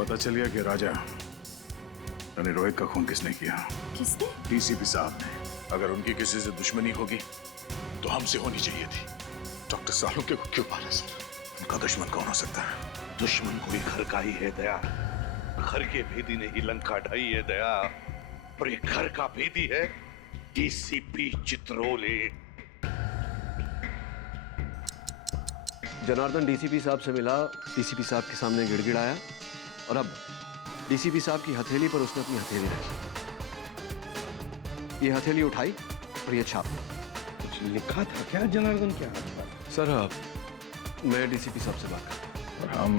पता चल गया कि राजा यानी रोहित का खून किसने किया। किसने? डीसीपी साहब ने। अगर उनकी किसी से दुश्मनी होगी तो हमसे होनी चाहिए थी। डॉक्टर सालुंके को क्यों पाला सर? उनका दुश्मन कौन हो सकता है? दुश्मन कोई घर का ही है दया। घर के भेदी ने ही लंका ढाई है दया, और ये घर का भेदी है डीसीपी चित्रोले। जनार्दन डीसीपी साहब से मिला, डीसीपी साहब के सामने गिड़गिड़ाया और अब डीसीपी साहब की हथेली पर उसने अपनी हथेली रखी। ये हथेली उठाई और ये छाप। कुछ लिखा था क्या जनार्दन के हाथ पर? सर मैं डीसीपी साहब से बात कर और हम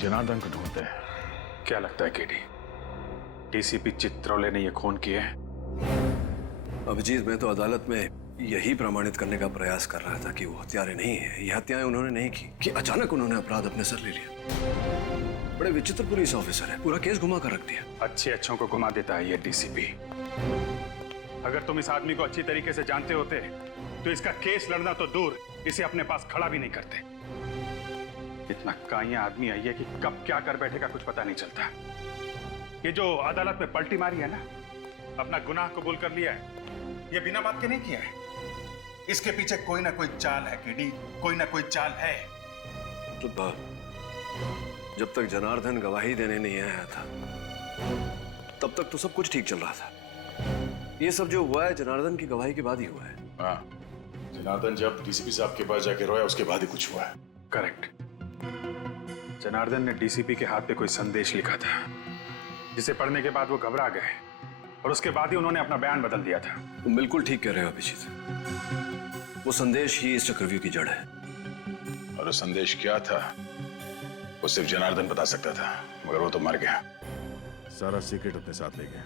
जनार्दन को ढूंढते हैं। क्या लगता है केडी, डीसीपी चित्रोले ने ये खून किए? अभिजीत, मैं तो अदालत में यही प्रमाणित करने का प्रयास कर रहा था कि वो हत्यारे नहीं है। ये हत्याएं उन्होंने नहीं की कि अचानक उन्होंने अपराध अपने सर ले लिया। बड़े विचित्र पुलिस ऑफिसर है, पूरा केस घुमा कर रख दिया। अच्छे अच्छों को घुमा देता है ये डीसीपी। अगर तुम इस आदमी को अच्छी तरीके से जानते होते तो इसका केस लड़ना तो दूर, इसे अपने पास खड़ा भी नहीं करते। इतना काइया आदमी है ये कि कब क्या कर बैठेगा कुछ पता नहीं चलता। ये जो अदालत में पलटी मारी है ना, अपना गुनाह कबूल कर लिया है, ये बिना बात के नहीं किया है। इसके पीछे कोई ना कोई चाल है केडी, कोई ना कोई चाल है। तो जब तक जनार्दन गवाही देने नहीं आया था तब तक तो सब कुछ ठीक चल रहा था। ये सब जो हुआ है जनार्दन की गवाही के बाद ही हुआ है। हाँ, जनार्दन जब डीसीपी साहब के पास जाके रोया उसके बाद ही कुछ हुआ है। करेक्ट। जनार्दन ने डीसीपी के हाथ पे कोई संदेश लिखा था, जिसे पढ़ने के बाद वो घबरा गए और उसके बाद ही उन्होंने अपना बयान बदल दिया था। तुम बिल्कुल ठीक कह रहे हो अभिजीत, वो संदेश ही इस चक्रव्यूह की जड़ है। और वो संदेश क्या था वो सिर्फ जनार्दन बता सकता था, मगर वो तो मर गया। सारा सीक्रेट अपने साथ ले गया।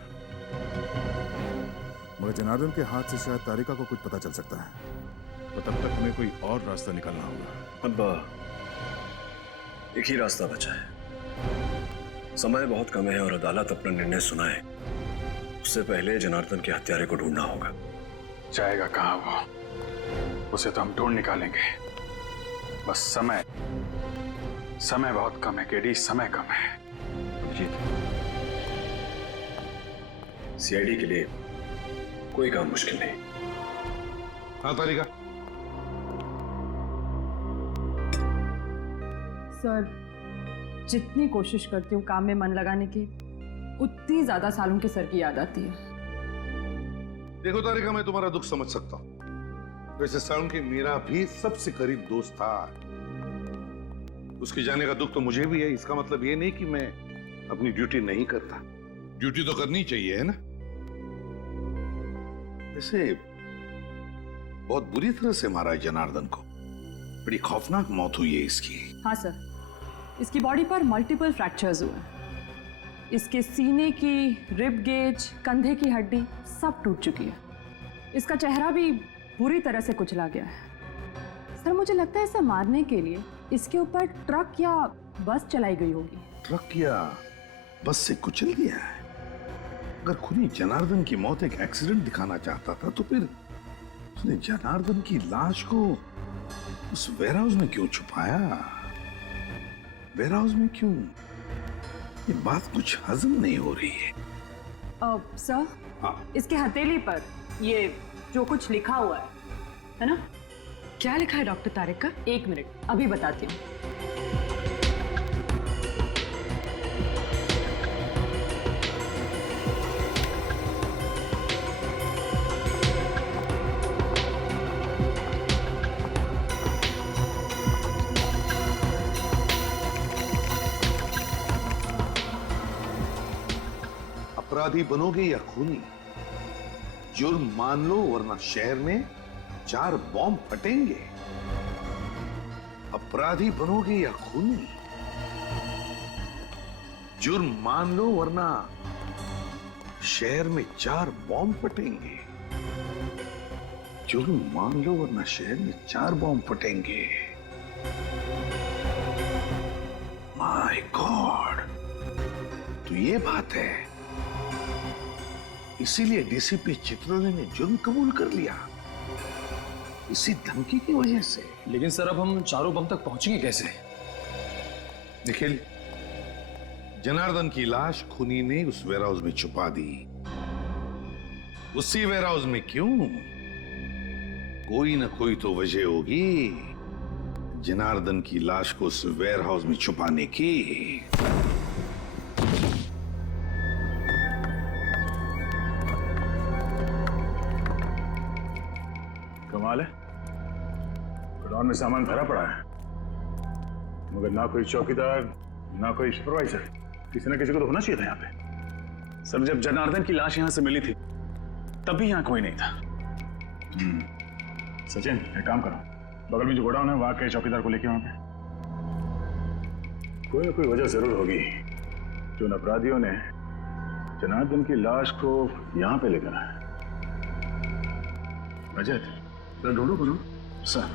मगर जनार्दन के हाथ से शायद तारिका को कुछ पता चल सकता है, तो तब तक हमें कोई और रास्ता निकालना होगा। अब एक ही रास्ता बचा है। समय बहुत कम है और अदालत अपना निर्णय सुनाए उससे पहले जनार्दन के हत्यारे को ढूंढना होगा। जाएगा कहां वो? उसे तो हम ढूंढ निकालेंगे, बस समय बहुत कम है केडी, समय कम है। अभिजीत, सीआईडी के लिए कोई काम मुश्किल नहीं। हाँ तारिका। सर, जितनी कोशिश करती हूँ काम में मन लगाने की, उतनी ज्यादा सालों के सर की याद आती है। देखो तारिका, मैं तुम्हारा दुख समझ सकता हूँ। वैसे सालुंके मेरा भी सबसे करीब दोस्त था। उसके जाने का दुख तो मुझे भी है। इसका मतलब ये नहीं कि मैं अपनी ड्यूटी नहीं करता। ड्यूटी तो करनी चाहिए, है ना? वैसे बहुत बुरी तरह से मारा है जनार्दन को। बड़ी खौफनाक मौत हुई है इसकी। हाँ सर, इसकी बॉडी पर मल्टीपल फ्रैक्चर्स हुए। इसके सीने की रिब गेज, कंधे की हड्डी सब टूट चुकी है। इसका चेहरा भी बुरी तरह से कुचला गया है। सर, मुझे लगता है इसे मारने के लिए इसके ऊपर ट्रक या बस चलाई गई होगी। ट्रक या बस से कुचल दिया है? अगर खुनी जनार्दन की मौत एक एक्सीडेंट दिखाना चाहता था तो फिर उसने जनार्दन की लाश को उस वेयरहाउस में क्यों छुपाया? वेयरहाउस में क्यों? ये बात कुछ हजम नहीं हो रही है। सर, हाँ। इसके हथेली पर ये जो कुछ लिखा हुआ है ना? क्या लिखा है डॉक्टर तारिका? एक मिनट, अभी बताती हूँ। अपराधी बनोगे या खूनी, जुर्म मान लो वरना शहर में 4 बॉम्ब फटेंगे। अपराधी बनोगे या खूनी, जुर्म मान लो वरना शहर में 4 बॉम्ब फटेंगे। जुर्म मान लो वरना शहर में 4 बॉम्ब फटेंगे। माय गॉड, तो ये बात है। इसीलिए डीसीपी चित्रोले ने जुर्म कबूल कर लिया, इसी धमकी की वजह से। लेकिन सर, अब हम 4 बम तक पहुंचेंगे कैसे? निखिल, जनार्दन की लाश खूनी ने उस वेयरहाउस में छुपा दी। उसी वेयरहाउस में क्यों? कोई ना कोई तो वजह होगी जनार्दन की लाश को उस वेयरहाउस में छुपाने की। कमाल है, गोडाउन में सामान भरा पड़ा है, मगर ना कोई चौकीदार ना कोई सुपरवाइजर। किसी ना किसी को तो होना चाहिए था यहाँ पे। सर, जब जनार्दन की लाश यहाँ से मिली थी तब भी यहाँ कोई नहीं था। सचिन, एक काम करो, बगल में जो गोडाउन है वहां के चौकीदार को लेके वहां पे। कोई ना कोई वजह जरूर होगी जो उन अपराधियों ने जनार्दन की लाश को यहाँ पे लेकर आया। रजत, जरा ढूंढो करो। सर,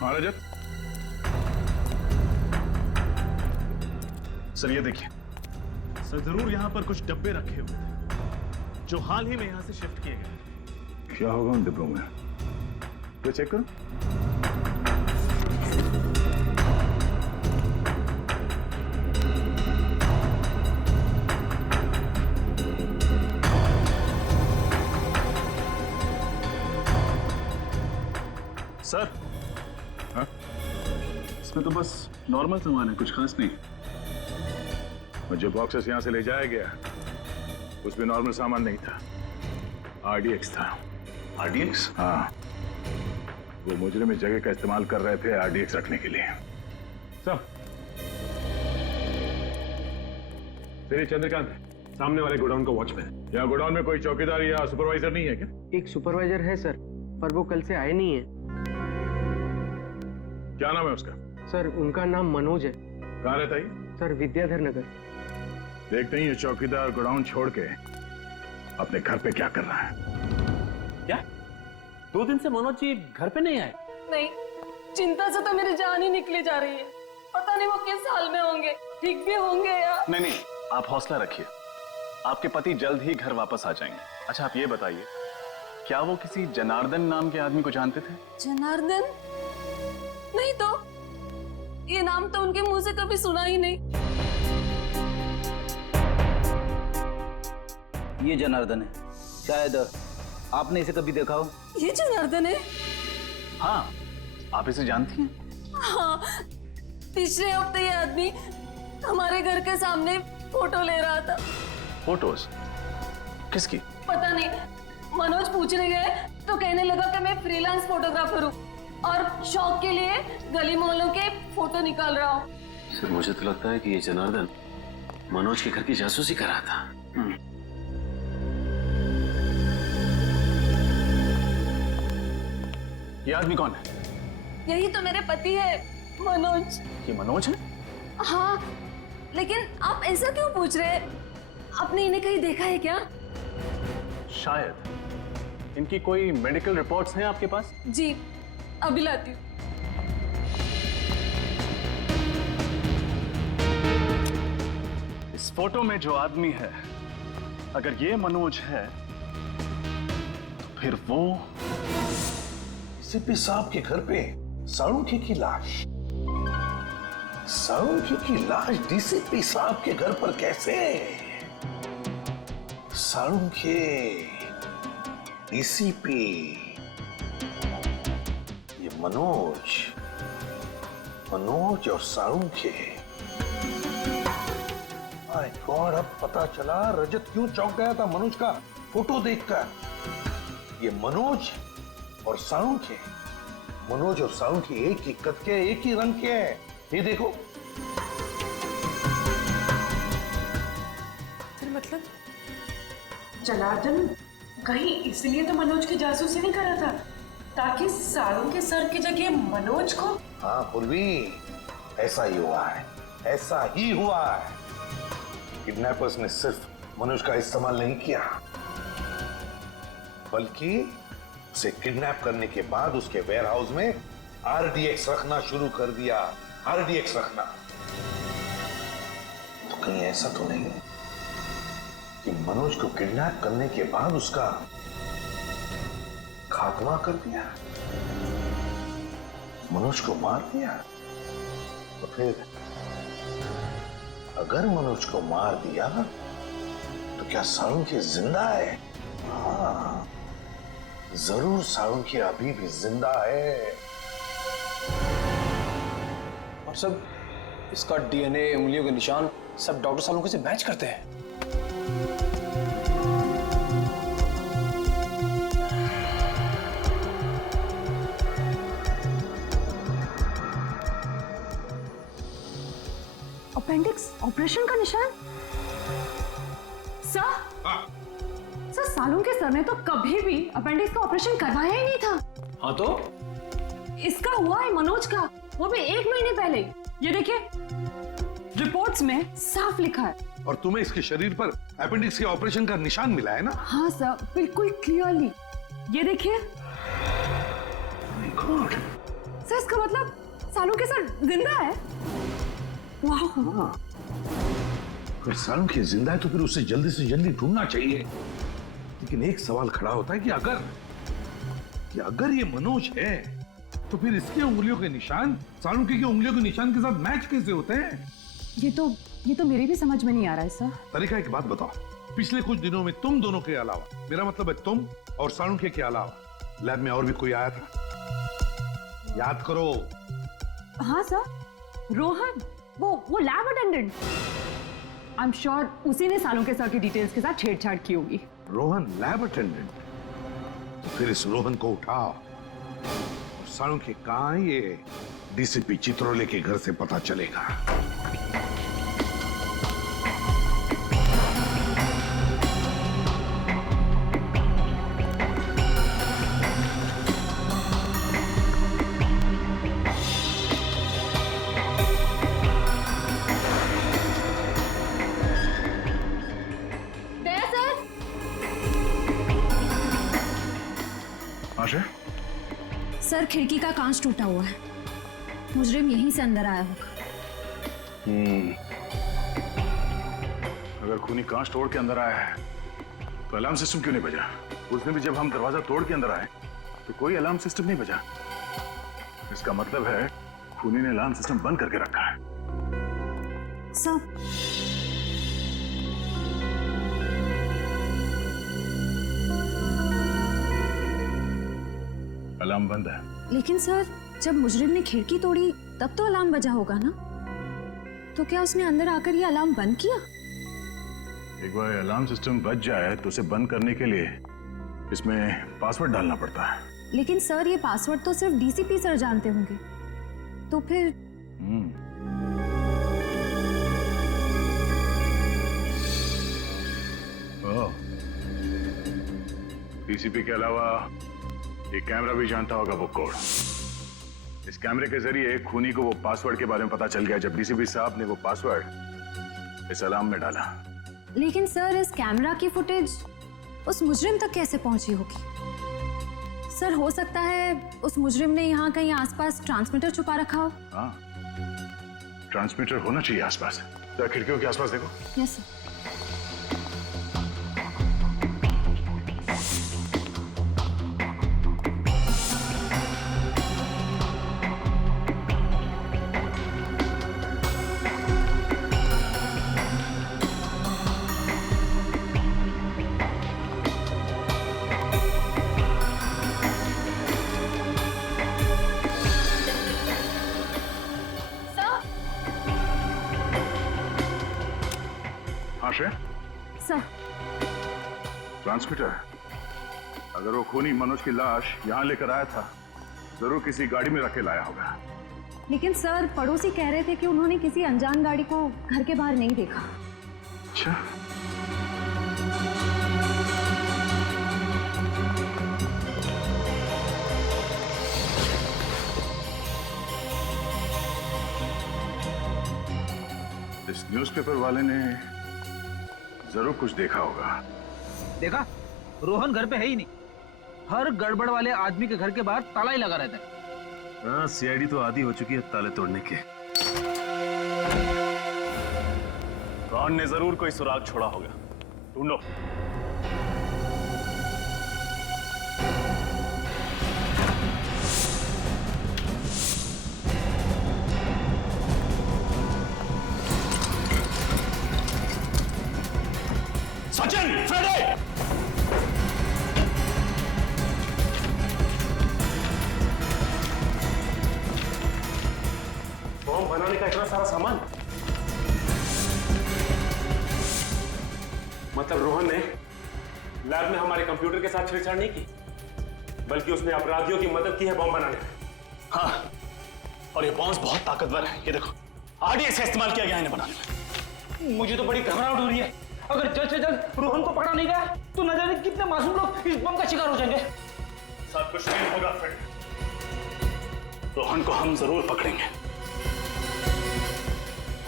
हाँ रजत। सर ये देखिए, सर जरूर यहाँ पर कुछ डब्बे रखे हुए थे जो हाल ही में यहाँ से शिफ्ट किए गए। क्या होगा उन डिब्बों में? तो चेक करो। सर, हाँ? इसमें तो बस नॉर्मल सामान है, कुछ खास नहीं। और जो बॉक्सेस यहां से ले जाया गया उसमें नॉर्मल सामान नहीं था, आरडीएक्स था। आरडीएक्स? हाँ, वो मुजरिम इस जगह का इस्तेमाल कर रहे थे आरडीएक्स रखने के लिए। सब तेरी चंद्रकांत है, सामने वाले गोडाउन का वॉचमैन। यहाँ गोडाउन में कोई चौकीदार या सुपरवाइजर नहीं है क्या? एक सुपरवाइजर है सर, पर वो कल से आए नहीं है। क्या नाम है उसका? सर उनका नाम मनोज है। कहाँ रहता है? सर विद्याधर नगर। देखते ही ये चौकीदार गोडाउन छोड़ के अपने घर पे क्या कर रहा है। क्या 2 दिन से मनोज जी घर पे नहीं आए? नहीं, चिंता से तो मेरी जान ही निकली जा रही है। पता नहीं वो किस हाल में होंगे, ठीक भी होंगे या नहीं नहीं, आप हौसला रखिए, आपके पति जल्द ही घर वापस आ जाएंगे। अच्छा आप ये बताइए, क्या वो किसी जनार्दन नाम के आदमी को जानते थे? जनार्दन? नहीं तो, ये नाम तो उनके मुंह से कभी सुना ही नहीं। ये जनार्दन है, शायद आपने इसे कभी देखा हो। ये जनार्दन है? हाँ, आप इसे जानती हैं? हाँ, पिछले हफ्ते ये आदमी हमारे घर के सामने फोटो ले रहा था। फोटोज? किसकी? पता नहीं, मनोज पूछने गए तो कहने लगा कि मैं फ्रीलांस फोटोग्राफर हूँ और शौक के लिए गली मोहल्लों के फोटो निकाल रहा हूँ। सर मुझे तो लगता है कि ये जनार्दन मनोज के घर की जासूसी कर रहा था। ये आदमी कौन है? यही तो मेरे पति है, मनोज। ये मनोज है? हाँ, लेकिन आप ऐसा क्यों पूछ रहे हैं? आपने इन्हें कहीं देखा है क्या? शायद। इनकी कोई मेडिकल रिपोर्ट्स हैं आपके पास? जी, अभी लाती हूँ। इस फोटो में जो आदमी है, अगर ये मनोज है तो फिर वो सीपी साहब के घर पे साळुंखे की लाश। साळुंखे की लाश डीसीपी साहब के घर पर कैसे? साळुंखे, डीसीपी, ये मनोज और साळुंखे। माय गॉड, अब पता चला रजत क्यों चौंक गया था मनोज का फोटो देखकर। ये मनोज और साळुंखे, मनोज और साळुंखे एक ही कद के, एक ही रंग के हैं। ये देखो। सर मतलब जनार्दन कहीं इसलिए तो मनोज की जासूसी नहीं कर रहा था ताकि सालों के सर की जगह मनोज को। हाँ पूर्वी, ऐसा ही हुआ है, ऐसा ही हुआ है। किडनैपर्स ने सिर्फ मनोज का इस्तेमाल नहीं किया, बल्कि उसे किडनैप करने के बाद उसके वेयरहाउस में आरडीएक्स रखना शुरू कर दिया। आरडीएक्स रखना तो कहीं ऐसा तो नहीं कि मनोज को किडनैप करने के बाद उसका खात्मा कर दिया, मनोज को मार दिया। तो फिर अगर मनोज को मार दिया तो क्या साळुंखे जिंदा है? हाँ, जरूर साळुंखे अभी भी जिंदा है। और सब इसका डीएनए, उंगलियों के निशान सब डॉक्टर साळुंखे से मैच करते हैं। अपेंडिक्स ऑपरेशन का निशान? सर, सर साळुंखे सर ने तो कभी भी अपेंडिक्स का ऑपरेशन करवाया ही नहीं था। हाँ तो इसका हुआ है मनोज का, वो भी 1 महीने पहले। ये देखिए, रिपोर्ट्स में साफ लिखा है। और तुम्हें इसके शरीर पर अपेंडिक्स के ऑपरेशन का निशान मिला है ना? हाँ सर, बिल्कुल क्लियरली। ये देखिए। सर इसका मतलब साळुंखे सर जिंदा है? वाह। अगर साळुंखे जिंदा है तो फिर उसे जल्दी से जल्दी ढूंढना चाहिए। लेकिन एक सवाल खड़ा होता है कि अगर ये मनोज है तो फिर इसके उंगलियों के निशान साळुंखे की उंगलियों के निशान के साथ मैच कैसे होते हैं? ये तो मेरी भी समझ में नहीं आ रहा है सर। तरीका एक बात बताओ, पिछले कुछ दिनों में तुम दोनों के अलावा, मेरा मतलब है तुम और साळुंखे के अलावा, लैब में और भी कोई आया था? याद करो। हाँ सर, रोहन, वो lab attendant. I am sure उसी ने साळुंखे सर की डिटेल्स के साथ छेड़छाड़ की होगी। Rohan lab attendant? तो फिर इस रोहन को उठाओ और साळुंखे कहाँ है ये डीसीपी चित्रोले के घर से पता चलेगा। सर खिड़की का कांच टूटा हुआ है, मुजरिम यहीं से अंदर आया होगा। अगर खूनी कांच तोड़ के अंदर आया है तो अलार्म सिस्टम क्यों नहीं बजा? उसने भी जब हम दरवाजा तोड़ के अंदर आए तो कोई अलार्म सिस्टम नहीं बजा। इसका मतलब है खूनी ने अलार्म सिस्टम बंद करके रखा है। सर अलार्म बंद है। लेकिन सर जब मुजरिम ने खिड़की तोड़ी तब तो अलार्म बजा होगा ना? तो क्या उसने अंदर आकर ये अलार्म बंद किया? एक बार अलार्म सिस्टम बज जाए तो उसे बंद करने के लिए इसमें पासवर्ड डालना पड़ता है। लेकिन सर ये पासवर्ड तो सिर्फ डीसीपी सर जानते होंगे, तो फिर डीसीपी के अलावा ये कैमरा भी जानता होगा वो कोड। इस कैमरे के जरिए खूनी को वो पासवर्ड के बारे में पता चल गया जब डीसीपी साहब ने वो पासवर्ड इस अलार्म में डाला। लेकिन सर इस कैमरा की फुटेज उस मुजरिम तक कैसे पहुंची होगी? सर हो सकता है उस मुजरिम ने यहाँ कहीं आसपास ट्रांसमीटर छुपा रखा हो। हाँ, ट्रांसमीटर होना चाहिए आसपास। तो खिड़कियों के आसपास देखो। Yes sir. सर ट्रांसमीटर, अगर वो खूनी मनोज की लाश यहाँ लेकर आया था जरूर किसी गाड़ी में रख के लाया होगा। लेकिन सर पड़ोसी कह रहे थे कि उन्होंने किसी अनजान गाड़ी को घर के बाहर नहीं देखा। अच्छा, इस न्यूज़पेपर वाले ने जरूर कुछ देखा होगा। देखा, रोहन घर पे है ही नहीं। हर गड़बड़ वाले आदमी के घर के बाहर ताला ही लगा रहता है। हाँ, सीआईडी तो आदी हो चुकी है ताले तोड़ने के। रॉन ने जरूर कोई सुराग छोड़ा होगा। ढूंढो। सचिन, फ्रेडे! बॉम्ब बनाने का इतना सारा सामान, मतलब रोहन ने लैब में हमारे कंप्यूटर के साथ छेड़छाड़ नहीं की, बल्कि उसने अपराधियों की मदद की है बॉम्ब बनाने में। हाँ, और ये बॉम्ब बहुत ताकतवर है। ये देखो, आरडीएक्स का इस्तेमाल किया गया है इन्हें बनाने में। मुझे तो बड़ी घबराहट हो रही है। अगर जल्द से जल्द रोहन को पकड़ा नहीं गया तो न जाने कितने मासूम लोग इस बम का शिकार हो जाएंगे। सब कुछ नहीं होगा फ्रेड। रोहन को हम जरूर पकड़ेंगे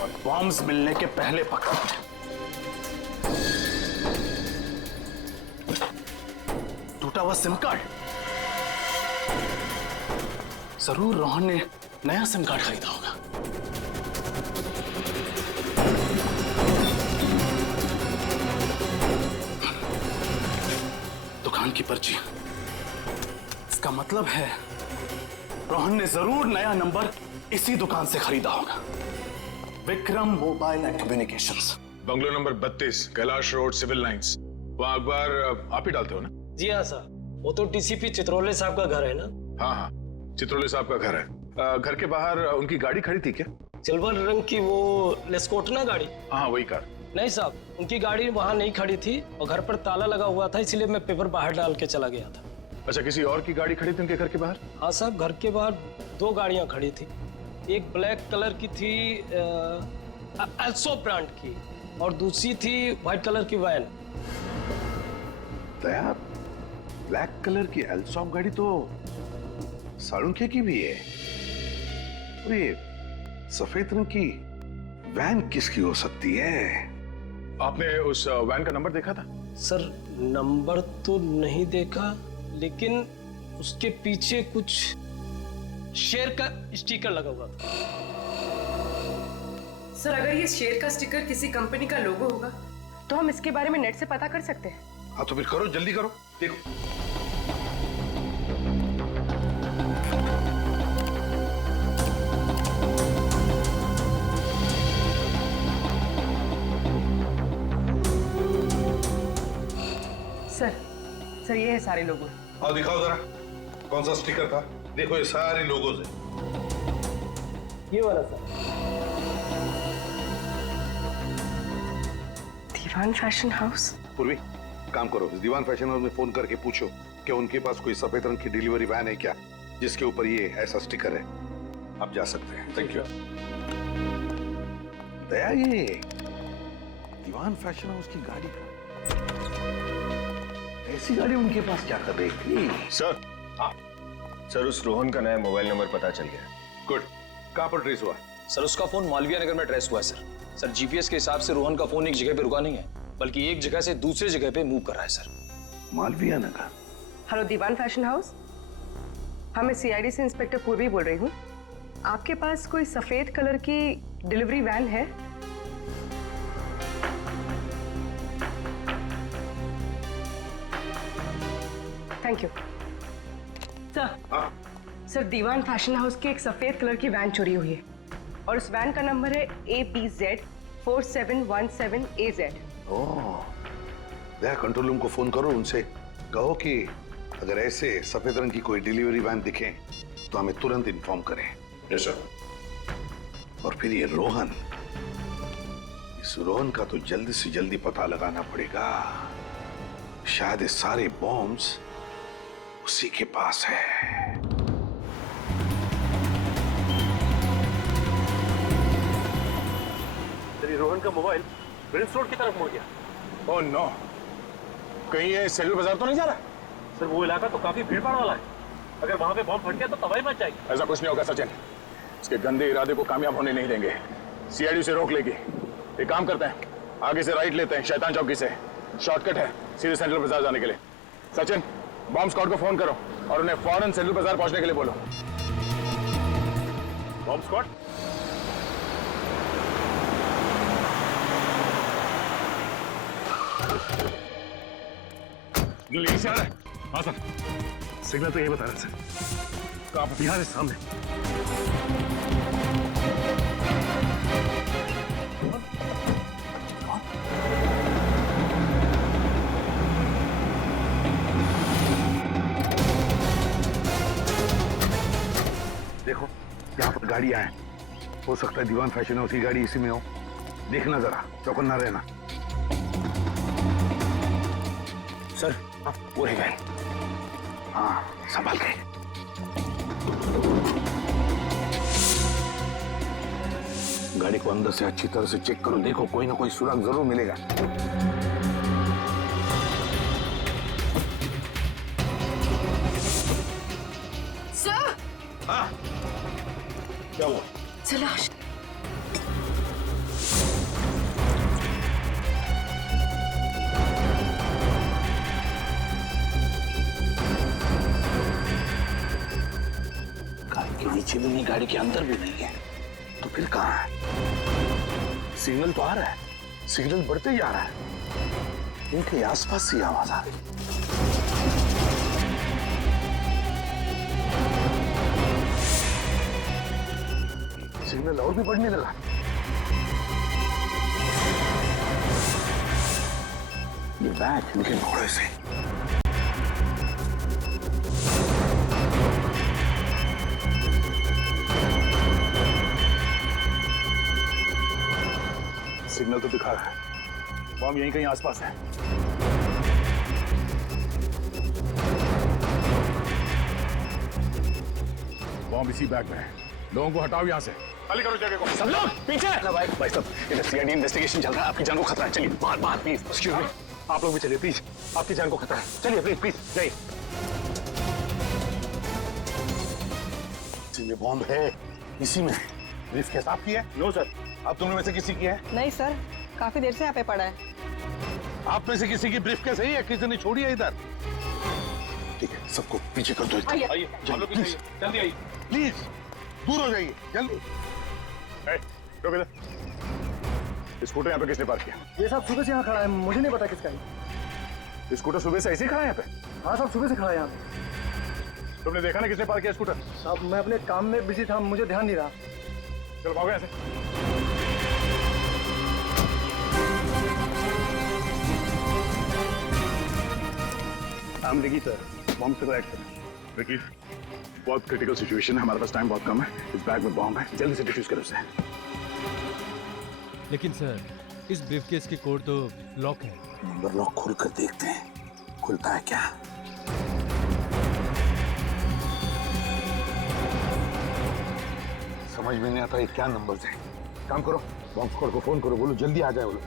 और बॉम्ब्स मिलने के पहले पकड़ेंगे। टूटा हुआ सिम कार्ड, जरूर रोहन ने नया सिम कार्ड खरीदा होगा। दुकान की पर्ची, इसका मतलब है रोहन ने जरूर नया नंबर इसी दुकान से खरीदा होगा। Vikram mobile and communications, bungalow number 32, Kailash road, civil lines. वहाँ अखबार आप ही डालते हो ना? जी हाँ सर, वो तो टीसीपी चित्रोले साहब का घर है ना? हाँ हाँ, चित्रोले साहब का घर है। घर के बाहर उनकी गाड़ी खड़ी थी क्या? सिल्वर रंग की वो लेस्कोट ना गाड़ी? हाँ वही कार। नहीं साहब, उनकी गाड़ी वहाँ नहीं खड़ी थी और घर पर ताला लगा हुआ था, इसलिए मैं पेपर बाहर डाल के चला गया था। अच्छा, किसी और की गाड़ी खड़ी थी उनके घर के बाहर? हाँ साहब, घर के बाहर 2 गाड़ियाँ खड़ी थी। एक ब्लैक कलर की थी एल्सो ब्रांड की, और दूसरी थी व्हाइट कलर की वैन। दया, ब्लैक कलर की एल्सॉप गाड़ी तो साळुंखे की भी है, और ये सफेद रंग की वैन किसकी हो सकती है? आपने उस वैन का नंबर देखा था? सर नंबर तो नहीं देखा, लेकिन उसके पीछे कुछ शेर का स्टिकर लगा हुआ था। सर अगर ये शेर का स्टिकर किसी कंपनी का लोगो होगा तो हम इसके बारे में नेट से पता कर सकते हैं। हाँ तो फिर करो, जल्दी करो, देखो। सर ये है सारे लोगो। आओ दिखाओ जरा, कौन सा स्टिकर था? देखो ये सारे लोगोज हैं। ये वाला सर। Diwan fashion house. पूर्वी, काम करो, इस दीवान फैशन हाउस में फोन करके पूछो कि उनके पास कोई सफेद रंग की डिलीवरी वैन है क्या जिसके ऊपर ये ऐसा स्टिकर है। आप जा सकते हैं। Thank you. दया, ये दीवान फैशन हाउस की गाड़ी का, ऐसी गाड़ी उनके पास क्या कर रही थी? सर, सर उस रोहन का नया मोबाइल नंबर पता चल गया। गुड। कहां पर ट्रेस हुआ? सर उसका फोन मालवीय नगर में ट्रेस हुआ है सर। सर जीपीएस के हिसाब से रोहन का फोन एक जगह पे रुका नहीं है, बल्कि एक जगह से दूसरे जगह पे मूव कर रहा है सर। मालवीय नगर। हेलो दीवान फैशन हाउस, हाँ मैं सीआईडी से इंस्पेक्टर पूर्वी बोल रही हूँ। आपके पास कोई सफेद कलर की डिलीवरी वैन है? Thank you sir, Diwan fashion house की एक सफेद कलर की वैन चोरी हुई है और उस वैन का नंबर है ABZ 4717AZ। ओह, दया कंट्रोल रूम को फोन करो, उनसे कहो कि अगर ऐसे सफेद रंग की कोई डिलीवरी वैन दिखे तो हमें तुरंत इन्फॉर्म करें। Yes sir. और फिर ये रोहन, इस रोहन का तो जल्दी से जल्दी पता लगाना पड़ेगा। शायद ये सारे बॉम्ब्स उसी के पास है। तेरी रोहन का मोबाइल प्रिंस रोड की तरफ मुड़ गया। ओह नो, कहीं ये सेलर बाजार तो नहीं जा रहा? सर वो इलाका तो काफी भीड़ भाड़ वाला है, अगर वहां पे बॉम्ब फट गया तो तबाही मच जाएगी। ऐसा कुछ नहीं होगा सचिन, इसके गंदे इरादे को कामयाब होने नहीं देंगे। सीआईडी से रोक लेगी। एक काम करते हैं, आगे से राइट लेते हैं, शैतान चौकी से शॉर्टकट है सीधे सेंट्रल बाजार जाने के लिए। सचिन, बॉम्ब स्क्वाड को फोन करो और उन्हें फौरन सेंट्रल बाजार पहुंचने के लिए बोलो। Bomb squad? यहीं से आ रहा है। हाँ सर, सिग्नल तो यही बता रहा है सर। कहाँ पर? यहाँ है सामने। देखो यहाँ पर गाड़ियां हैं, हो सकता है दीवान फैशन हाउस की गाड़ी इसी में हो। देखना जरा, चौकन्ना रहना। सर वो रही वैन। हाँ संभाल के। गाड़ी को अंदर से अच्छी तरह से चेक करो, देखो कोई ना कोई सुराग जरूर मिलेगा। सर हाँ क्या हुआ? चलो गाड़ी के नीचे भी नहीं, गाड़ी के अंदर भी नहीं है, तो फिर कहाँ है? सिग्नल तो आ रहा है, सिग्नल बढ़ते ही आ रहा है। इनके आसपास से आवाज आ रही। सिग्नल और भी बढ़ने लगा। ये बैग इनके घोड़े से। सिग्नल तो दिखा रहा है, बॉम्ब यहीं कहीं आसपास है। बॉम्ब इसी बैग में है। लोगों को हटाओ यहाँ से, खाली करो जगह को। सब लोग पीछे। भाई साहब, इधर सीआईडी इन्वेस्टिगेशन चल रहा है, आपकी जान को खतरा है। चलिए बाहर प्लीज। एक्सक्यूज मी, आप लोग भी चलिए प्लीज, आपकी जान को खतरा है। चलिए प्लीज प्लीज जाइए। ये बॉम्ब है इसी में। ब्रीफ केस आपकी है? No sir. आप तुमने में से किसी की है? नहीं सर, काफी देर से यहाँ पे पड़ा है। आप में से किसी की ब्रीफ केस है या किसी ने छोड़ी है इधर? ठीक है, सबको पीछे कर दो। आइए आप लोग प्लीज जल्दी आइए। प्लीज दूर हो जाइए जल्दी। रुक इधर। स्कूटर यहाँ पे किसने पार्क किया? ये सब सुबह से यहाँ खड़ा है, मुझे नहीं पता किसका है। स्कूटर सुबह से ऐसे ही खड़ा है यहाँ पे? हाँ साहब, सुबह से खड़ा है यहाँ। तुमने देखा ना किसने पार्क किया स्कूटर? साहब मैं अपने काम में बिजी था, मुझे ध्यान नहीं रहा। चलो भागो यहाँ से। हम देखिए सर, बॉम्ब से एक्ट करें। देखिए बहुत क्रिटिकल सिचुएशन है, हमारे पास टाइम बहुत कम है। इस बैग में बॉम्ब है, जल्दी से डिफ्यूज करो उसे। लेकिन सर इस ब्रीफकेस के कोड तो लॉक है। नंबर लॉक खोल कर देखते हैं, खुलता है क्या? समझ में नहीं आता ये क्या नंबर है। काम करो, बॉम्ब स्क्वाड को फोन करो, बोलो जल्दी आ जाए वो लोग।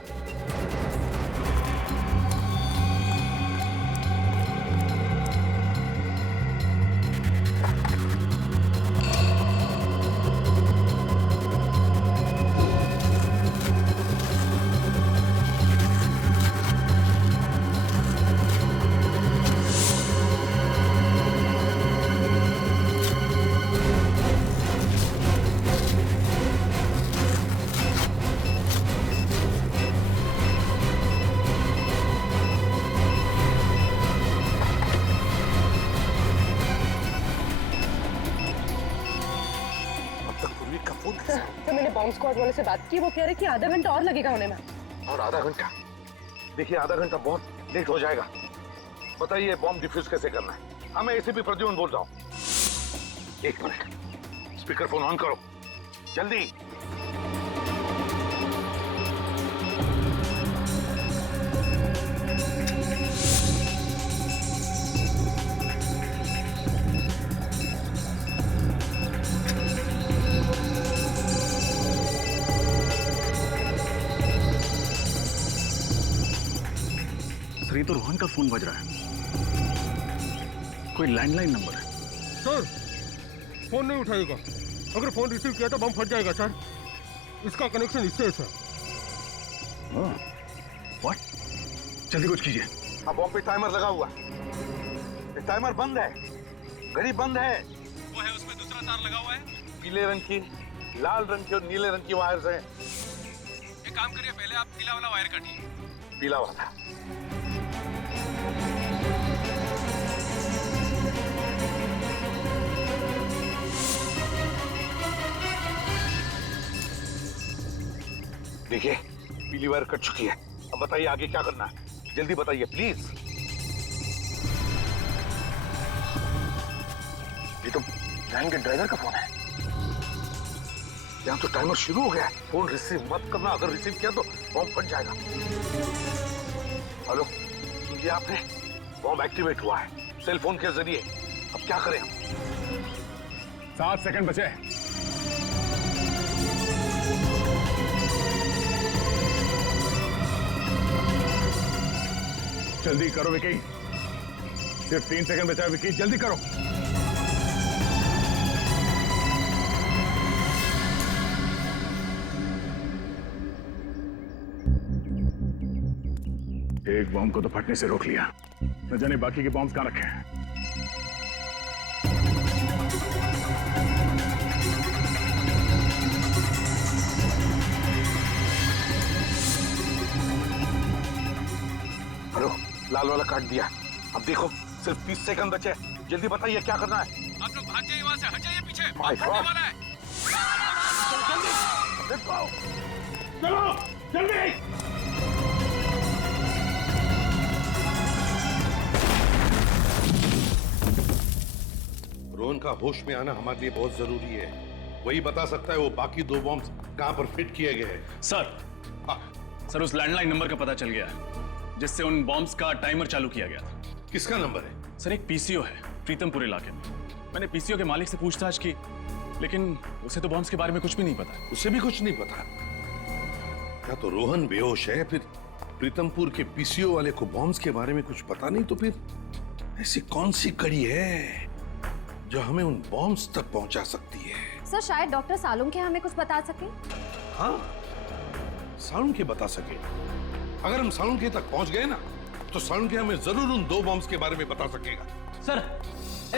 तो मैंने बॉम्ब स्क्वाड वाले से बात की, वो कह रहे कि आधा घंटा और लगेगा होने में। और आधा घंटा? देखिए आधा घंटा बहुत लेट हो जाएगा। बताइए बॉम्ब डिफ्यूज कैसे करना है? हाँ मैं एसीपी प्रद्युम्न बोल रहा हूँ। एक मिनट, स्पीकर फोन ऑन करो जल्दी। ये तो रोहन का फोन बज रहा है, कोई लैंडलाइन नंबर है। सर फोन नहीं उठाएगा, अगर फोन रिसीव किया तो बम फट जाएगा सर। इसका कनेक्शन इससे है सर। व्हाट? जल्दी कुछ कीजिए। अब बॉम्ब पे टाइमर लगा हुआ है, टाइमर बंद है, घड़ी बंद है। वो है उसमें दूसरा तार लगा हुआ है, पीले रंग की, लाल रंग की और नीले रंग की वायर्स हैं। एक काम करिए, पहले आप पीला वाला वायर काटिए। पीला वाला। देखिए, पीली वायर कट चुकी है। अब बताइए आगे क्या करना है, जल्दी बताइए प्लीज। ये तो वैन के ड्राइवर का फोन है। यहाँ तो टाइमर शुरू हो गया है। फोन रिसीव मत करना, अगर रिसीव किया तो बॉम्ब फट जाएगा। हेलो, सुनिए आपने, बॉम्ब एक्टिवेट हुआ है सेल फोन के जरिए। अब क्या करें हम? 7 सेकंड बचे। जल्दी करो विकी, सिर्फ 3 सेकंड बचा है विकी, जल्दी करो। एक बॉम्ब को तो फटने से रोक लिया, न जाने बाकी के बॉम्ब्स कहां रखे हैं। हेलो, लाल वाला काट दिया। अब देखो सिर्फ 30 सेकंड बचे, जल्दी बताइए क्या करना है। आप लोग भाग जाइए वहां से, हट जाइए पीछे। My God! वाला है। चलो जल्दी। रोहन का होश में आना हमारे लिए बहुत जरूरी है। वही बता सकता है वो बाकी 2 बॉम्ब कहां पर फिट किए गए हैं। सर उस लैंडलाइन नंबर का पता चल गया है जिससे उन बॉम्ब्स का टाइमर चालू किया गया था। किसका नंबर है? सर एक पीसीओ है प्रीतमपुर इलाके में। मैंने पीसीओ के मालिक से पूछताछ की, लेकिन उसे तो बॉम्ब्स के बारे में कुछ भी नहीं पता। उसे भी कुछ नहीं पता? क्या तो रोहन बेहोश है, फिर प्रीतमपुर के पीसीओ वाले को बॉम्ब्स के बारे में कुछ पता नहीं, तो फिर ऐसी कौन सी कड़ी है जो हमें उन बॉम्ब्स तक पहुंचा सकती है? सर शायद डॉक्टर सालुंखे हमें कुछ बता सके। हाँ, सालुंखे बता सके। अगर हम सालुंखे तक पहुंच गए ना, तो सालुंखे हमें जरूर उन 2 बॉम्ब्स के बारे में बता सकेगा। सर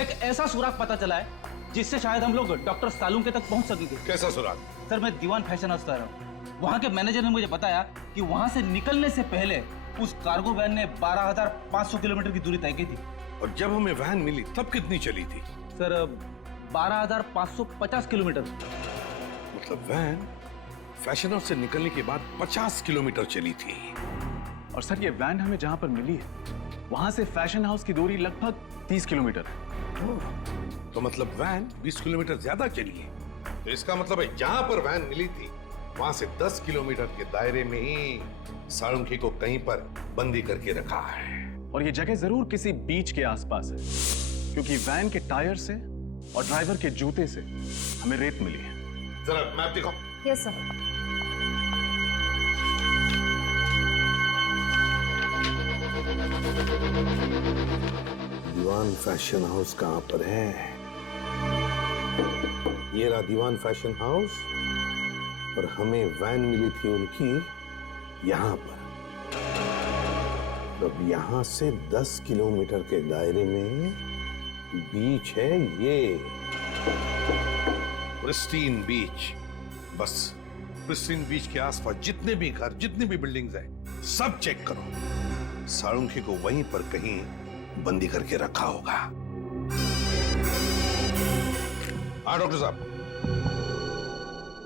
एक ऐसा सुराग पता चला है जिससे शायद हम लोग डॉक्टर सालुंखे तक पहुंच सकेंगे। कैसा सुराग? सर मैं दीवान फैशन हाउस का रहा हूँ। वहाँ के मैनेजर ने मुझे बताया कि वहाँ से निकलने से पहले उस कार्गो वैन ने 12,500 किलोमीटर की दूरी तय की थी। और जब हमें वैन मिली तब कितनी चली थी? Sir 12,550 kilometre. मतलब वैन फैशन हाउस से निकलने के बाद 50 किलोमीटर चली थी। और सर ये वैन हमें जहां पर मिली है वहां से फैशन हाउस की दूरी लगभग 30 किलोमीटर है। तो मतलब वैन 20 किलोमीटर ज्यादा चली है। तो इसका मतलब है जहां पर वैन मिली थी वहां से 10 किलोमीटर के दायरे में ही सालुंखे को कहीं पर बंदी करके रखा है। और ये जगह जरूर किसी बीच के आसपास है, क्योंकि वैन के टायर से और ड्राइवर के जूते से हमें रेत मिली है। जरा मैप दिखाओ। Yes sir. Diwan fashion house कहां पर है? ये रहा दीवान फैशन हाउस, और हमें वैन मिली थी उनकी यहां पर। अब यहां से 10 किलोमीटर के दायरे में बीच है ये प्रिस्टीन बीच। बस प्रिस्टीन बीच के आसपास जितने भी घर, जितनी भी बिल्डिंग्स हैं, सब चेक करो। सालुंखे को वहीं पर कहीं बंदी करके रखा होगा। हाँ डॉक्टर साहब,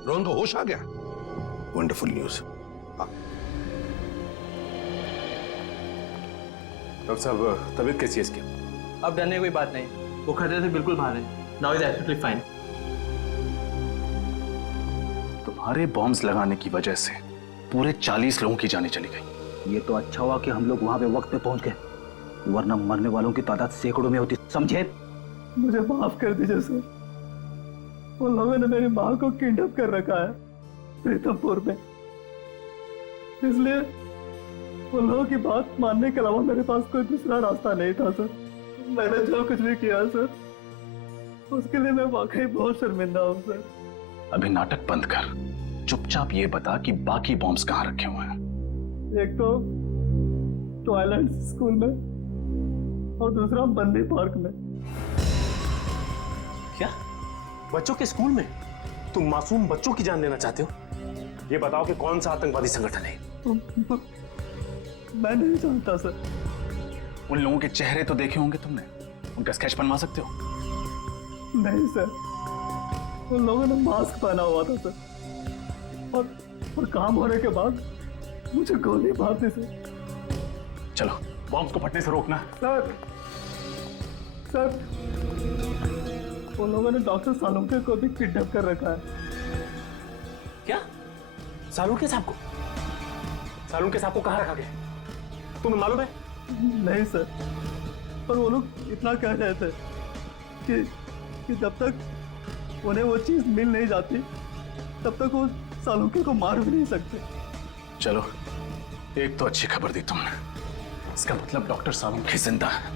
रोहन को होश आ गया? Wonderful news. डॉक्टर साहब तबीयत कैसी है इसकी? अब डरने की कोई बात नहीं, वो खतरे से बिल्कुल बाहर है। Now is absolutely fine. तुम्हारे बॉम्ब्स लगाने की वजह से पूरे 40 लोगों की जानें चली गई। ये तो अच्छा हुआ कि हम लोग वहां पे वक्त पे पहुंच गए, वरना मरने वालों की तादाद सैकड़ों में होती, समझे? मुझे माफ कर दीजिए सर, उन लोगों ने मेरी माँ को किडनैप कर रखा है प्रीतमपुर में, इसलिए उन लोगों की बात मानने के अलावा मेरे पास कोई दूसरा रास्ता नहीं था सर। मैंने जो कुछ भी किया सर, उसके लिए मैं वाकई बहुत शर्मिंदा हूँ सर। अभी नाटक बंद कर, चुपचाप ये बता कि बाकी बॉम्ब्स कहाँ रखे हुए हैं। एक तो ट्वाइलाइट स्कूल में और दूसरा बंदी पार्क में। क्या बच्चों के स्कूल में? तुम मासूम बच्चों की जान लेना चाहते हो? ये बताओ कि कौन सा आतंकवादी संगठन है? मैं नहीं जानता सर। उन लोगों के चेहरे तो देखे होंगे तुमने, उनका स्केच बनवा सकते हो? नहीं सर, उन लोगों ने मास्क पहना हुआ था सर, और और काम होने के बाद मुझे गोली मारने से। चलो बॉम्ब को फटने से रोकना। सर सर, उन लोगों ने डॉक्टर सालुंके को भी किडनैप कर रखा है। क्या? सालुंके साहब को? सालुंके साहब को कहाँ रखा गया तुम्हें मालूम है? नहीं सर, पर वो लोग इतना कह रहे थे कि जब तक उन्हें वो चीज मिल नहीं जाती तब तक वो सालुंके को मार भी नहीं सकते। चलो एक तो अच्छी खबर दी तुमने, इसका मतलब डॉक्टर सालुंके जिंदा है।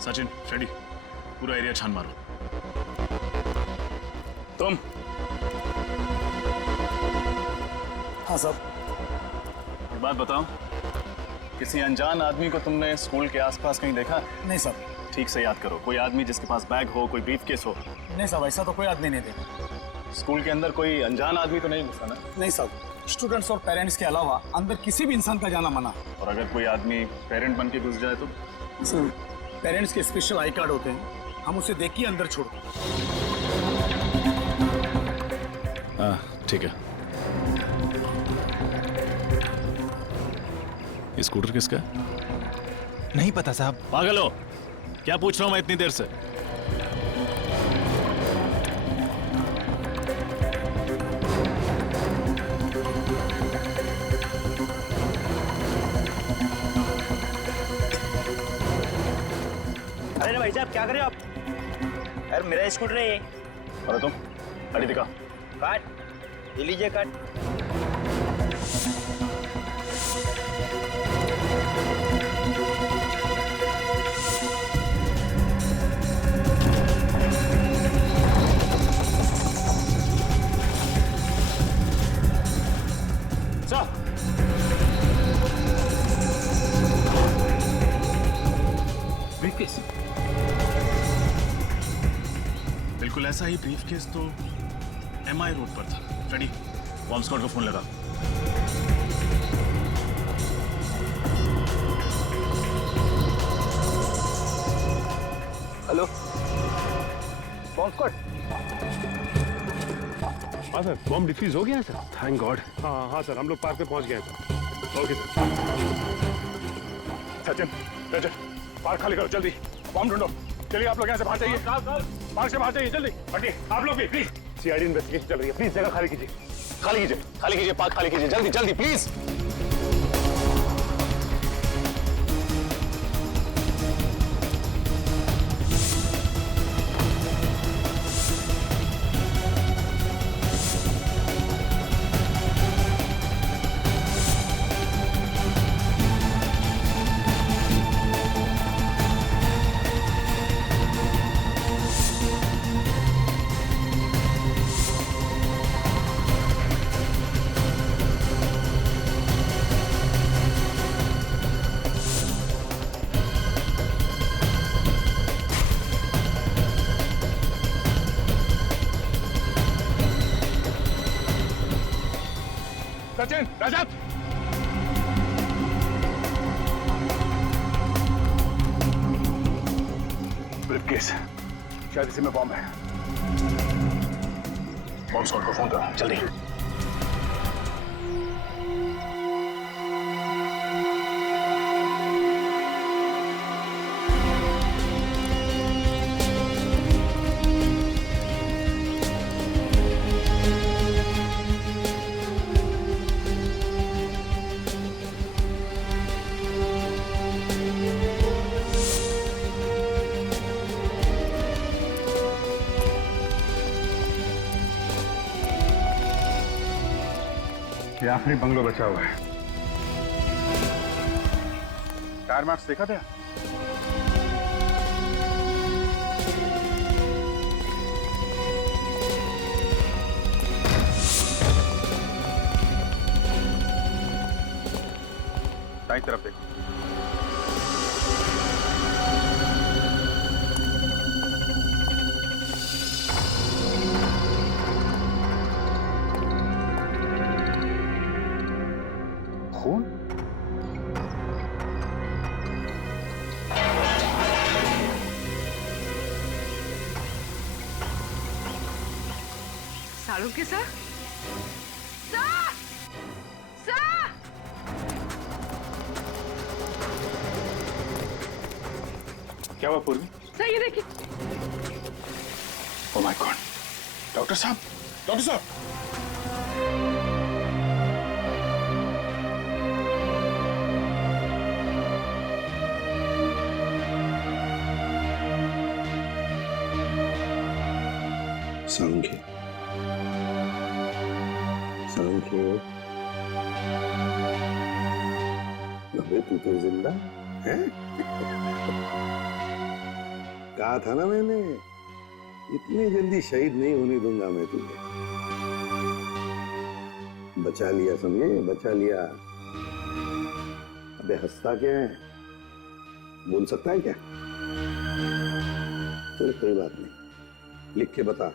सचिन, फ्रेडी, पूरा एरिया छान मारो। तुम? हाँ साहब। एक बात बताओ, किसी अनजान आदमी को तुमने स्कूल के आसपास कहीं देखा? नहीं साहब। ठीक से याद करो, कोई आदमी जिसके पास बैग हो, कोई ब्रीफकेस हो। नहीं साहब, ऐसा तो कोई आदमी नहीं देखा। स्कूल के अंदर कोई अनजान आदमी तो नहीं घुसा ना? नहीं साहब, स्टूडेंट्स और पेरेंट्स के अलावा अंदर किसी भी इंसान का जाना मना। और अगर कोई आदमी पेरेंट बन के घुस जाए तो? सर, पेरेंट्स के स्पेशल आई कार्ड होते हैं, हम उसे देख के अंदर छोड़ते हैं। हाँ ठीक है। ये स्कूटर किसका है? नहीं पता साहब। पागल हो क्या? पूछ रहा हूं मैं इतनी देर से। अरे भाई साहब क्या कर रहे हो आप? अरे मेरा स्कूटर है ये। अरे तुम गाड़ी दिखा। काट, ये लीजिए काट। ब्रीफकेस? बिल्कुल ऐसा ही ब्रीफकेस तो MI रोड पर था। फ्रेडी, बॉम्ब स्क्वाड को फोन लगा। Hello, bomb squad. हाँ सर, बॉम्ब डिफ्यूज हो गया है सर। Thank God. हाँ सर, हम लोग पार्क पे पहुंच गए हैं sir. Okay sir. Sachin, Rajat, park खाली करो जल्दी। बॉम्ब ढूंढो। चलिए आप लोग यहाँ से बाहर जाइए। पार्क से बाहर जाइए जल्दी। हटिए आप लोग भी प्लीज। CID इन्वेस्टिगेशन चल रही है, प्लीज जगह खाली कीजिए। खाली कीजिए, खाली कीजिए, पार्क खाली कीजिए जल्दी जल्दी प्लीज। सचिन, रजत, ब्रीफकेस, शायद इसी में बॉम्ब है। बॉम्ब स्क्वाड को फोन करो जल्दी। ये आखिरी बंगलो बचा हुआ है। टायर मार्क्स देखा था? दाईं तरफ देखो। सालुंके सर? सर! सर! क्या हुआ पूर्वी? सर ये देखिए। ओह माय गॉड, डॉक्टर साहब, डॉक्टर साहब। सालुंके, सालुंके, अबे तू तो जिंदा है? कहा था ना मैंने, इतनी जल्दी शहीद नहीं होने दूंगा मैं तुझे। बचा लिया, समझे? बचा लिया। अबे हंसता क्या है? बोल सकता है क्या? चल कोई बात नहीं, लिख के बता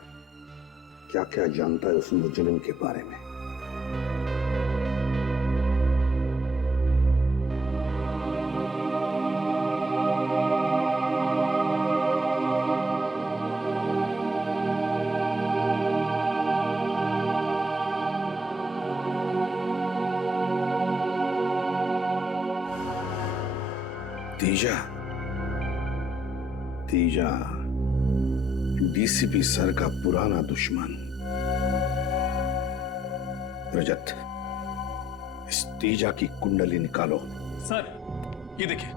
क्या क्या जानता है उस मुजरिम के बारे में। तीजा, तीजा डीसीपी सर का पुराना दुश्मन। रजत, इस तीजा की कुंडली निकालो। सर ये देखिए,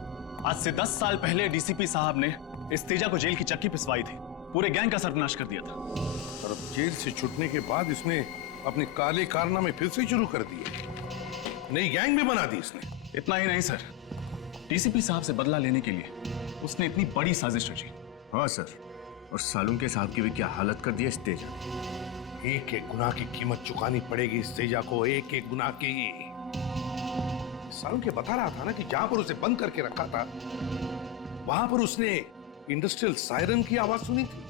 आज से 10 साल पहले डीसीपी साहब ने इस तेजा को जेल की चक्की पिसवाई थी, पूरे गैंग का सर्वनाश कर दिया था। और अब जेल से छूटने के बाद इसने अपने काले कारनामे फिर से शुरू कर दिए, नई गैंग भी बना दी इसने। इतना ही नहीं सर, डीसीपी साहब से बदला लेने के लिए उसने इतनी बड़ी साजिश रची। हाँ सर, और सालुंके साहब की भी क्या हालत कर दी इस तेजा ने। एक एक गुनाह की कीमत चुकानी पड़ेगी इस तेजा को, एक एक गुनाह की। सालुंके बता रहा था ना कि जहां पर उसे बंद करके रखा था वहां पर उसने इंडस्ट्रियल सायरन की आवाज सुनी थी।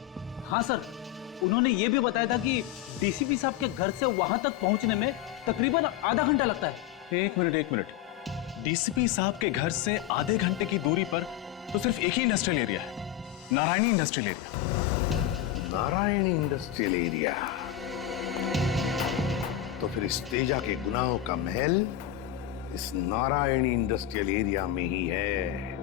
हाँ सर, उन्होंने ये भी बताया था कि डीसीपी साहब के घर से वहां तक पहुंचने में तकरीबन आधा घंटा लगता है। एक मिनट, डीसीपी साहब के घर से आधे घंटे की दूरी पर तो सिर्फ एक ही इंडस्ट्रियल एरिया है, Narayani industrial area. Narayani industrial area? तो फिर इस तेजा के गुनाहों का महल इस नारायणी इंडस्ट्रियल एरिया में ही है।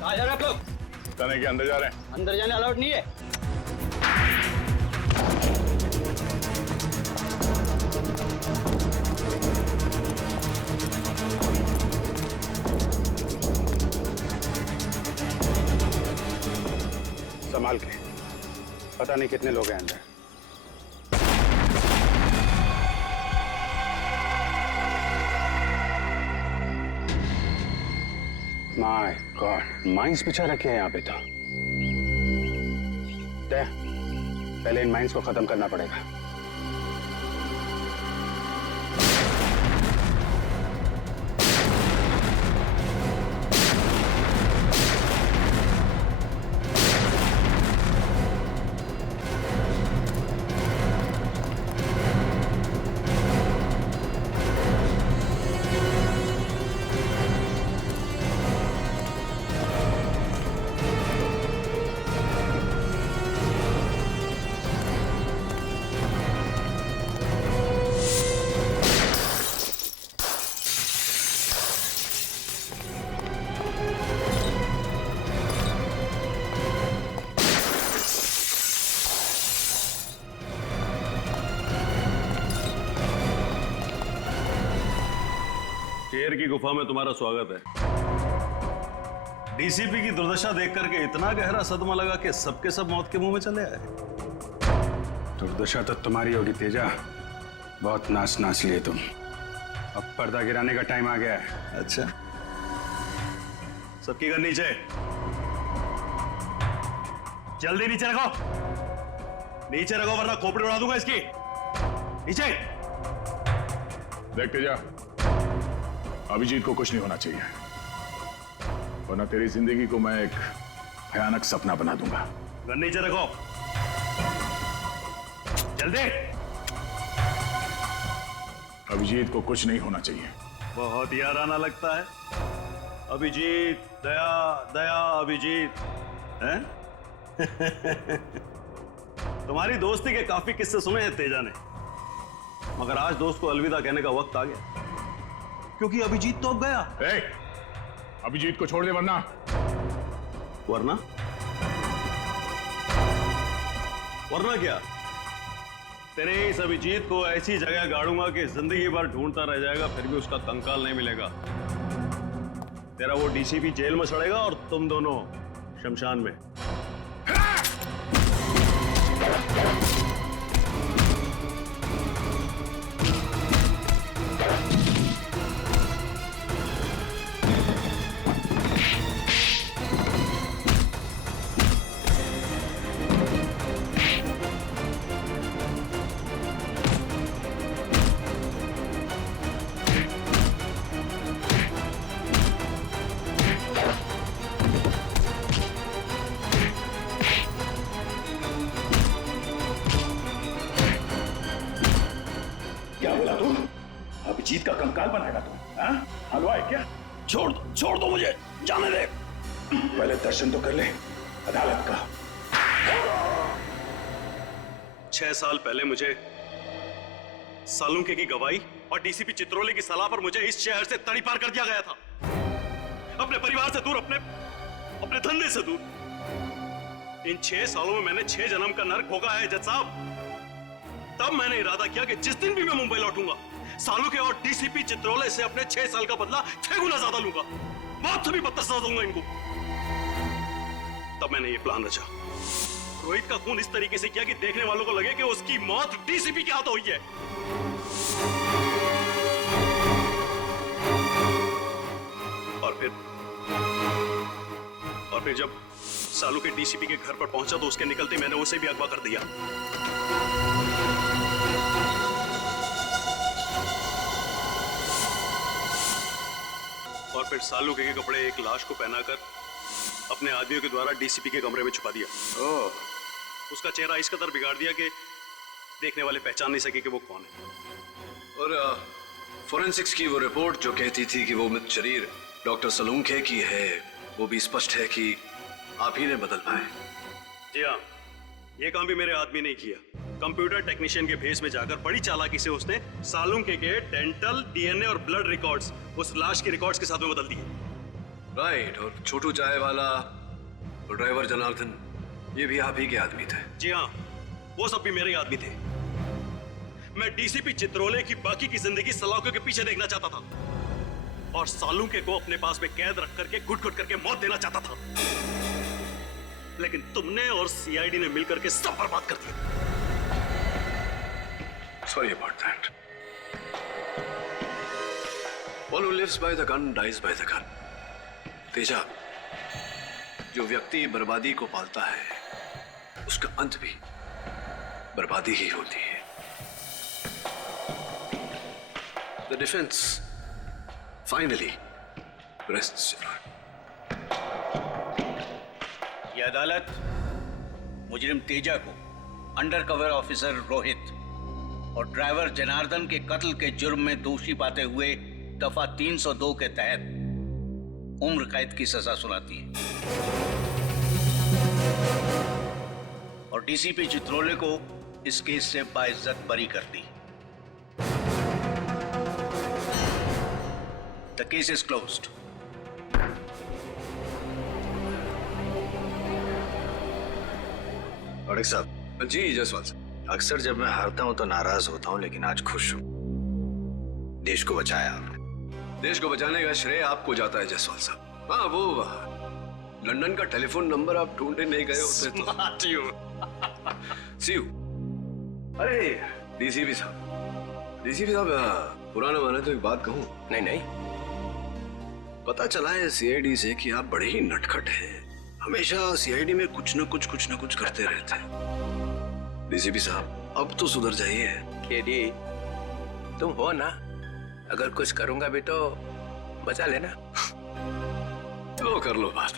कहाँ जा रहे हैं आप लोग? थाने के अंदर जा रहे हैं। अंदर जाने अलाउड नहीं है। संभाल के, पता नहीं कितने लोग हैं अंदर। माय गॉड, माइंस बिछा रखे हैं यहाँ पे। तो पहले इन माइंस को खत्म करना पड़ेगा। शेर की गुफा में तुम्हारा स्वागत है। डीसीपी की दुर्दशा देख करके इतना गहरा सदमा लगा कि सबके सब मौत के मुंह में चले आए। दुर्दशा तो तुम्हारी होगी तेजा, बहुत नाच लिए तुम। अब पर्दा गिराने का टाइम आ गया है। अच्छा, सबकी गन नीचे, जल्दी नीचे रखो, नीचे रखो वरना खोपड़ी उड़ा दूंगा इसकी। नीचे। देखते जा, अभिजीत को कुछ नहीं होना चाहिए, वरना तेरी जिंदगी को मैं एक भयानक सपना बना दूंगा। गन नीचे रखो, जल्दी। अभिजीत को कुछ नहीं होना चाहिए। बहुत याराना लगता है। अभिजीत, दया दया अभिजीत, हैं? तुम्हारी दोस्ती के काफी किस्से सुने हैं तेजा ने, मगर आज दोस्त को अलविदा कहने का वक्त आ गया, क्योंकि अभिजीत तो अब गया। अभिजीत को छोड़ दे, वरना वरना क्या? तेरे इस अभिजीत को ऐसी जगह गाड़ूंगा कि जिंदगी भर ढूंढता रह जाएगा, फिर भी उसका कंकाल नहीं मिलेगा। तेरा वो डीसीपी जेल में सड़ेगा और तुम दोनों शमशान में। अभिजीत का कंकाल बनाएगा तू? हलवा है क्या? छोड़ दो मुझे, जाने दे। पहले दर्शन तो कर ले अदालत का। 6 साल पहले मुझे सालुंके की गवाही और डीसीपी चित्रोले की सलाह पर मुझे इस शहर से तड़ी पार कर दिया गया था, अपने परिवार से दूर, अपने धंधे से दूर। इन 6 सालों में मैंने 6 जन्म का नर्क भोगा है जज साहब। तब मैंने इरादा किया कि जिस दिन भी मैं मुंबई लौटूंगा, सालुंके और डीसीपी चित्रोले से अपने 6 साल का बदला 6 गुना ज्यादा लूंगा, बहुत से भी बदतर सजा दूंगा इनको। तब मैंने ये प्लान रचा। रोहित का खून इस तरीके से किया कि देखने वालों को लगे कि उसकी मौत डीसीपी के हाथों हुई है। और फिर जब सालू के डीसीपी के घर पर पहुंचा तो उसके निकलते मैंने उसे भी अगवा कर दिया। और फिर सालू के कपड़े एक लाश को पहनाकर अपने आदमियों के द्वारा डीसीपी के कमरे में छुपा दिया। उसका चेहरा इस कदर बिगाड़ दिया कि देखने वाले पहचान नहीं सके कि वो कौन है। और फोरेंसिक्स की वो रिपोर्ट जो कहती थी कि वो मृत शरीर डॉक्टर सालुंके की है, वो भी स्पष्ट है कि आप ही ने बदल पाए। जी हाँ, ये काम भी मेरे आदमी ने किया। कंप्यूटर टेक्नीशियन के भेस में जाकर बड़ी चालाकी से उसने सालुंके के डेंटल, डीएनए और ब्लड रिकॉर्ड्स उस लाश के रिकॉर्ड्स के साथ में बदल दिए। राइट। और छोटू चाय वाला और ड्राइवर जनार्दन, ये भी आप ही के आदमी थे? जी हाँ, वो सब भी मेरे आदमी थे। मैं डीसीपी चित्रोले की बाकी की जिंदगी सलाखों के पीछे देखना चाहता था और सालुंके को अपने पास में कैद रख करके घुट-घुट करके मौत देना चाहता था, लेकिन तुमने और सीआईडी ने मिलकर के सब बर्बाद कर दिया। Sorry about that. One who lives by the gun dies by the gun. Teja, जो व्यक्ति बर्बादी को पालता है उसका अंत भी बर्बादी ही होती है। The defense finally rests your hand. ये अदालत मुजरिम तेजा को अंडरकवर ऑफिसर रोहित और ड्राइवर जनार्दन के कत्ल के जुर्म में दोषी पाते हुए दफा 302 के तहत उम्र कैद की सजा सुनाती है और डीसीपी चित्रोले को इस केस से बाइज्जत बरी करती है। The case is closed. और एक साहब। जी जसवाल साहब। अक्सर जब मैं हारता हूं तो नाराज होता हूं, लेकिन आज खुश हूं। देश को बचाया आपने। देश को बचाने का श्रेय आपको जाता है जसवाल साहब। हाँ, वो लंदन का टेलीफोन नंबर आप ढूंढने नहीं गए होते तो। सी यू। अरे डीसीपी साहब, पुराना माने तो एक बात कहूं? नहीं। पता चला है सीआईडी से कि आप बड़े ही नटखट हैं, हमेशा सीआईडी में कुछ न कुछ करते रहते हैं। डीसीपी साहब, अब तो सुधर जाइए। केडी, तुम हो ना, अगर कुछ करूंगा भी तो बचा लेना। लो कर लो बात।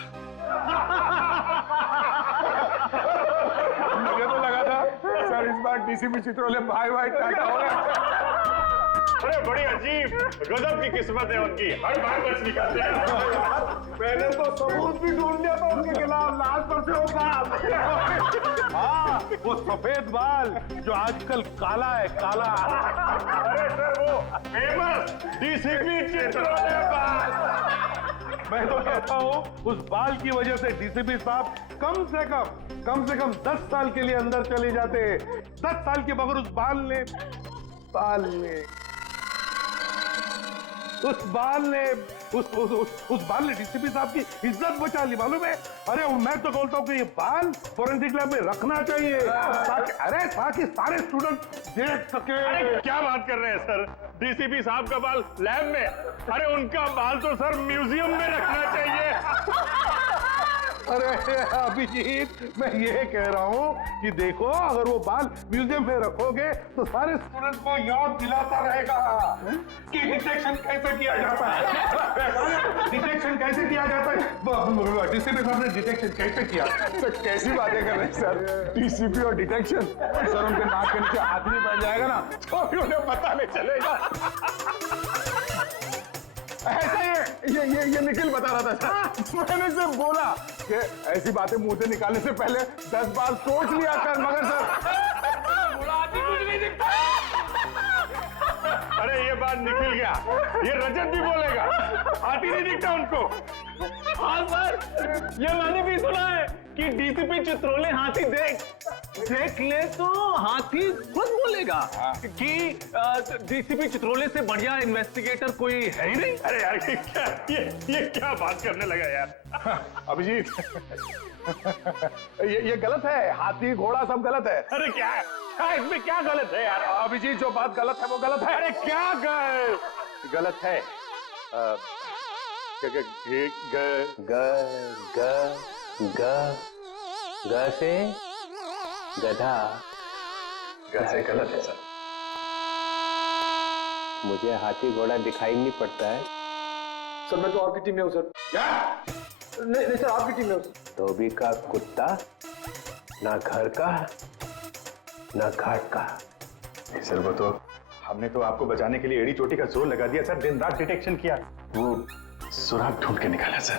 मुझे तो लगा था सर इस बार डीसीपी चित्रोले भाई टाटा हो गया। अरे बड़ी अजीब गजब की किस्मत है उनकी, हर बार बच निकालते हैं। मैंने तो सबूत भी ढूंढ लिया था उनके खिलाफ, लाश पर से वो बाल। हाँ, वो सफेद बाल जो आजकल काला है, काला। अरे सर वो फेमस डीसीपी चित्रोले बाल। मैं तो कहता हूँ उस बाल की वजह से डीसीपी साहब कम से कम 10 साल के लिए अंदर चले जाते। 10 साल के बगैर उस बाल ने डीसीपी साहब की इज्जत बचा ली, मालूम है? अरे मैं तो बोलता हूँ कि ये बाल फोरेंसिक लैब में रखना चाहिए ताकि सारे स्टूडेंट देख सके। अरे क्या बात कर रहे हैं सर, डीसीपी साहब का बाल लैब में? अरे उनका बाल तो सर म्यूजियम में रखना चाहिए। अरे अभिजीत, मैं ये कह रहा हूँ कि देखो, अगर वो बाल म्यूजियम में रखोगे तो सारे स्टूडेंट्स को याद दिलाता रहेगा कि डिटेक्शन कैसे किया जाता है। डिटेक्शन कैसे किया जाता है? डीसीपी साहब ने डिटेक्शन कैसे किया? तो कैसी बातें कर रहे हैं सर, डीसीपी और डिटेक्शन? सर उनके नाक के नीचे हाथ नहीं बन जाएगा ना तो भी उन्हें पता नहीं चलेगा। ऐसा ये निखिल बता रहा था सर, मैंने सिर्फ बोला कि ऐसी बातें मुंह से निकालने से पहले 10 बार सोच लिया कर, मगर सर कुछ नहीं दिखता। अरे ये बात निकल गया, ये रजत भी बोलेगा, हाथी नहीं दिखता उनको। हाँ सर, ये मैंने भी सुना है कि डीसीपी चित्रोले हाथी देख ले तो हाथी खुद बोलेगा कि डीसीपी चित्रोले से बढ़िया इन्वेस्टिगेटर कोई है ही नहीं। अरे यार ये क्या बात करने लगा यार अभिजीत। ये गलत है, हाथी घोड़ा सब गलत है। अरे क्या इसमें क्या गलत है यार? अभिजीत जो बात गलत है वो गलत है। अरे क्या गलत है? ग से गधा। से गलत है सर। मुझे हाथी घोड़ा दिखाई नहीं पड़ता है। सर मैं तो आपकी टीम में हूँ सर। क्या? नहीं सर, आपकी टीम में हूँ। धोबी का कुत्ता, ना घर का ना घाट का। सर वो तो हमने तो आपको बचाने के लिए एड़ी चोटी का जोर लगा दिया सर, दिन रात डिटेक्शन किया, वो सुराग ढूंढ के निकाला सर।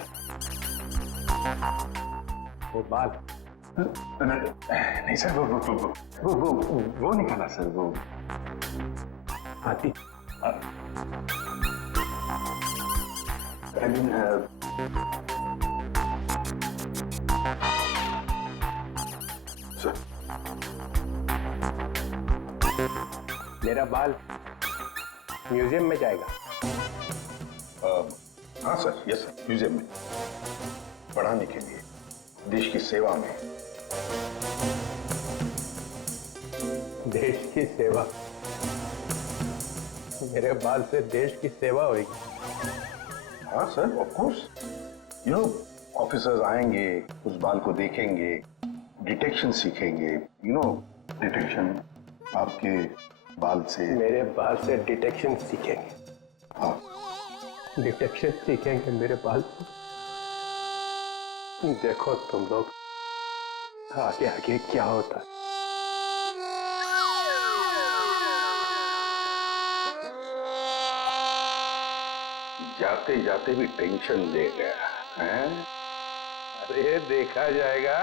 वो बाल नहीं सर, वो निकाला सर, वो हाथी। सर मेरा बाल म्यूजियम में जाएगा। हाँ सर, यस सर, म्यूजियम में पढ़ाने के लिए, देश की सेवा में। देश की सेवा? मेरे बाल से देश की सेवा होगी। हाँ sir, of course. You know, officers आएंगे, उस बाल को देखेंगे, डिटेक्शन सीखेंगे। यू नो, डिटेक्शन आपके बाल से। मेरे बाल से डिटेक्शन सीखेंगे? हाँ, डिटेक्शन सीखेंगे मेरे बाल से। देखो तुम लोग आगे आगे क्या होता है। जाते जाते भी टेंशन दे गया है। अरे देखा जाएगा।